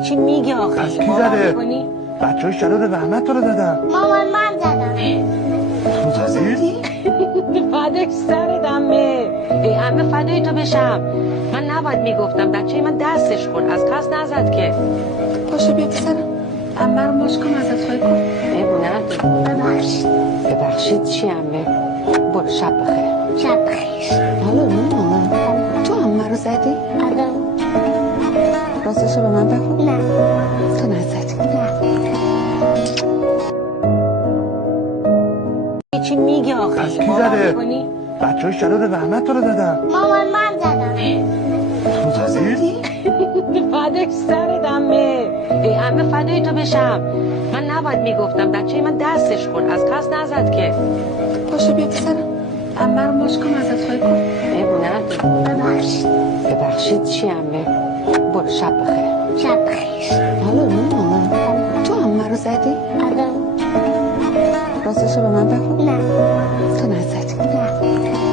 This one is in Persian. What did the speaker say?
چی میگی آخه؟ از کی زده؟ بچه های شلال رحمت تو رو زدن. مامان من زدم. تو زدی؟ فدای سردمه. ای همه فدای تو بشم. من نباید میگفتم بچه من دستش خورد، از قصد نزد که. پاشو بیا پسرم، عمه رو ماچ کن، ازت خواهی کن. ببخشید. ببخشید چی عمه؟ برو شب بخیر. شب بخیر. حالا مامان تو عمه رو زدی؟ آره. راستشو به من بگو. نه. تو نزدی؟ نه. چی میگی آخه؟ از کی زده؟ بچه های شلال رحمت تو رو زدن. مامان من زدم. تو زدی؟ فدای سردمه. ای همه فدای تو بشم. من نباید میگفتم بچه من دستش خورد، از قصد نزد که. پاشو بیا پسرم، عمه رو ماچ کن، ازت خواهی کن. ببخشید. ببخشید چی عمه؟ برو شب بخیر. شب بخیر. حالا مامان تو عمه رو زدی؟ آره. راستشو به من بگو. نه. تو نزدی؟ نه.